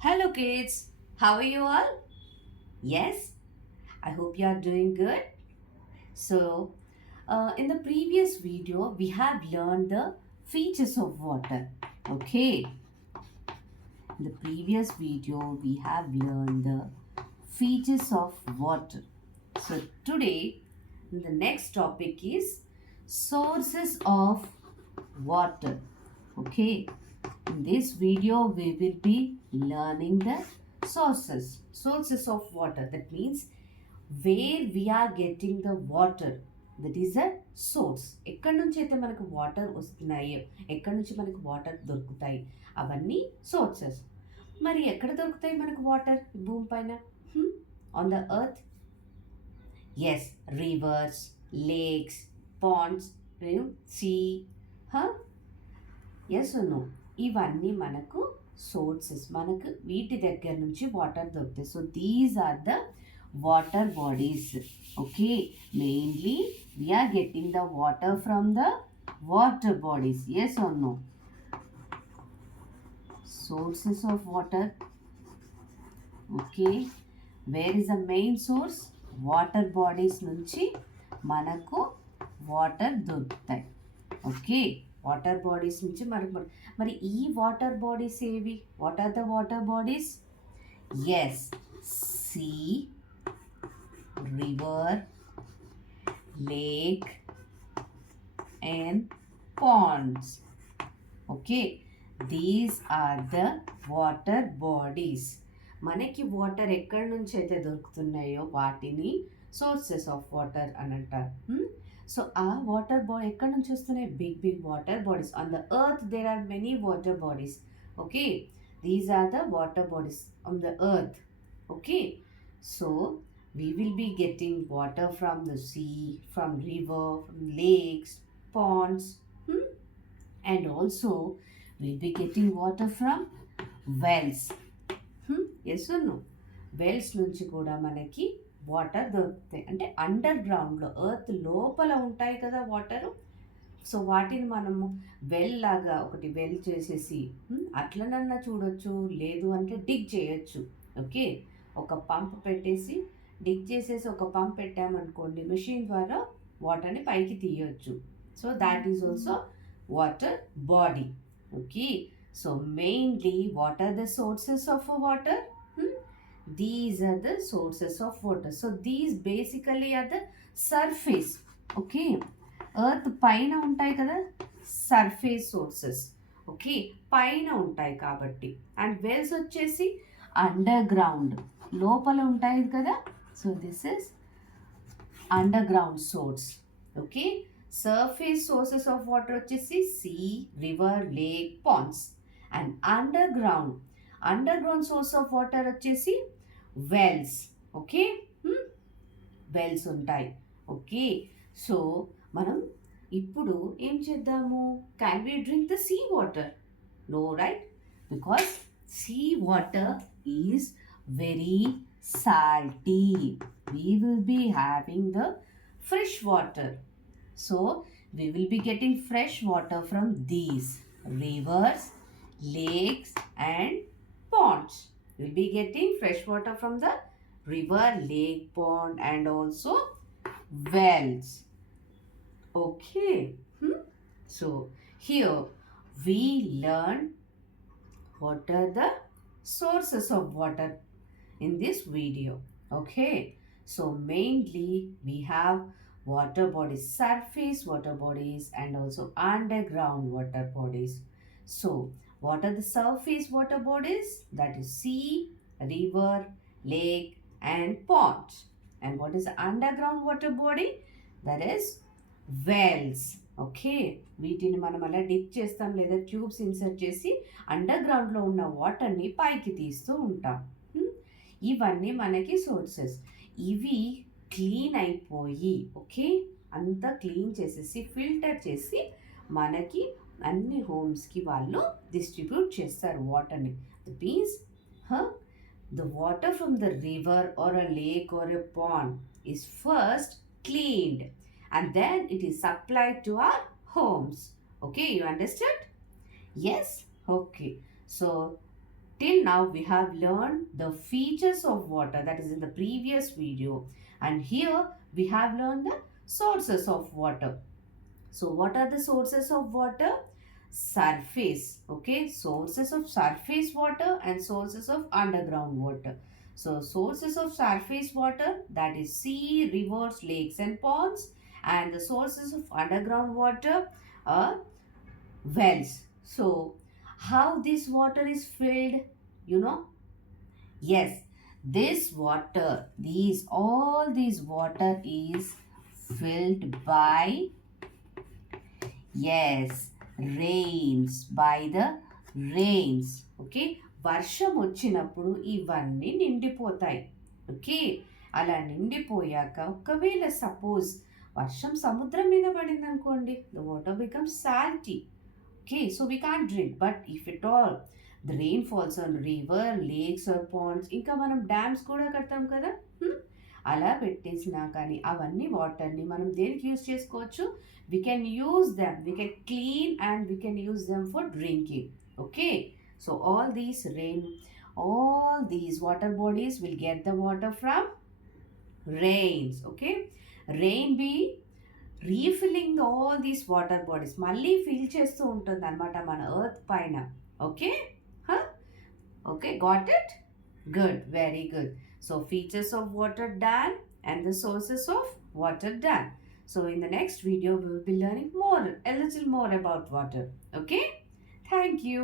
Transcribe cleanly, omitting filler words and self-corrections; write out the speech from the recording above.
Hello, kids. How are you all? Yes, I hope you are doing good. In the previous video, we have learned the features of water. Okay, in the previous video, we have learned the features of water. So, today, the next topic is sources of water. Okay, in this video, we will be learning the sources of water. That means where we are getting the water. That is a source. ఎక్కడి నుంచి అయితే మనకు వాటర్ వస్తున్నాయో, ఎక్కడి నుంచి మనకు వాటర్ దొరుకుతాయి, అవన్నీ సోర్సెస్. మరి ఎక్కడ దొరుకుతాయి మనకు వాటర్ భూమి పైన? On the earth. Yes, rivers, lakes, ponds, sea. Yes no, ఇవన్నీ మనకు సోర్సెస్. మనకు వీటి దగ్గర నుంచి వాటర్ దొరుకుతాయి. So these are the water bodies. Okay, mainly we are getting the water from the water bodies. Yes or no? Sources of water. Okay, where is the main source? Water bodies నుంచి మనకు వాటర్ దొరుకుతాయి. Okay, water bodies నుంచి మనకు మరి ఈ water bodies ఏవి? What are the water bodies? Yes, sea, river, lake and ponds. Okay, these are the water bodies. మనకి వాటర్ ఎక్కడి నుంచి అయితే దొరుకుతున్నాయో వాటిని సోర్సెస్ ఆఫ్ వాటర్ అని అంటారు. సో ఆ వాటర్ బాడీ ఎక్కడి నుంచి వస్తున్నాయి? Big big water bodies. On the earth there are many water bodies. Okay, these are the water bodies on the earth. Okay, so we will be getting water from the sea, from river, from lakes, ponds, and also we'll be getting water from wells. Yes or no? Wells నుంచి కూడా మనకి వాటర్ దొరుకుతాయి. అంటే అండర్ గ్రౌండ్లో, ఎర్త్ లోపల ఉంటాయి కదా water. So వాటిని మనము వెల్ లాగా ఒకటి వెల్ చేసేసి అట్లనన్నా చూడొచ్చు, లేదు అంటే డిగ్ చేయొచ్చు. ఓకే, ఒక పంప్ పెట్టేసి డిగ్ చేసేసి ఒక పంప్ పెట్టామనుకోండి, మెషిన్ ద్వారా వాటర్ని పైకి తీయొచ్చు. So that is also water body. Okay, so mainly what are the sources of water? These are the sources of water. So these basically are the surface. Okay, earth పైన ఉంటాయి కదా సర్ఫేస్ సోర్సెస్. ఓకే, పైన ఉంటాయి కాబట్టి. And wells వచ్చేసి underground లోపల ఉంటాయి కదా. So this is underground source. Okay, surface sources of water వచ్చేసి sea, river, lake, ponds. And underground source of water వచ్చేసి wells. Okay, wells ఉంటాయి. ఓకే, సో మనం ఇప్పుడు ఏం చేద్దాము? Can we drink the sea water? No, right? Because sea water is very salty. We will be having the fresh water. So we will be getting fresh water from these rivers, lakes and ponds. We'll be getting fresh water from the river, lake, pond and also wells. Okay. So here we learn what are the sources of water in this video. Okay, so mainly we have water bodies, surface water bodies and also underground water bodies. So what are the surface water bodies? That is sea, river, lake and pond. And what is the underground water body? That is wells. Okay, వీటిని మనం అలా డిప్ చేస్తాం లేదా tubes insert చేసి అండర్ గ్రౌండ్లో ఉన్న వాటర్ని పైకి తీస్తూ ఉంటాం. ఇవన్నీ మనకి సోర్సెస్. ఇవి క్లీన్ అయిపోయి, ఓకే, అంతా క్లీన్ చేసేసి ఫిల్టర్ చేసి మనకి అన్ని హోమ్స్కి వాళ్ళు డిస్ట్రిబ్యూట్ చేస్తారు వాటర్ని. The means the water from the river or a lake or a pond is first cleaned and then it is supplied to our homes. Okay, you understood? Yes? Okay. So Till now, we have learned the features of water, that is in the previous video. And here we have learned the sources of water. So what are the sources of water? Surface, okay? Sources of surface water and sources of underground water. So sources of surface water, that is sea, rivers, lakes and ponds. And the sources of underground water are wells. So how this water is filled, you know? Yes, this water, all these water is filled by, yes, rains, by the rains. Okay, వర్షం వచ్చినప్పుడు ఇవన్నీ నిండిపోతాయి. ఓకే, అలా నిండిపోయాక ఒకవేళ సపోజ్ వర్షం సముద్రం మీద పడింది అనుకోండి, the water becomes salty. Okay, so we can't drink. But if it all the rain falls on river, lakes or ponds, ఇంకా మనం డ్యామ్స్ కూడా కడతాం కదా, అలా పెట్టేసినా కానీ అవన్నీ వాటర్ని మనం దేనికి యూజ్ చేసుకోవచ్చు? We can use them, we can clean and we can use them for drinking. Okay, so all these water bodies will get the water from rains. Okay, rain be refilling all these water bodies, మళ్ళీ ఫిల్ చేస్తూ ఉంటుంది అనమాట మన ఎర్త్ పైన. Okay, okay, got it? Good, very good. So features of water done and the sources of water done. So in the next video, we will be learning a little more about water. Okay? Thank you.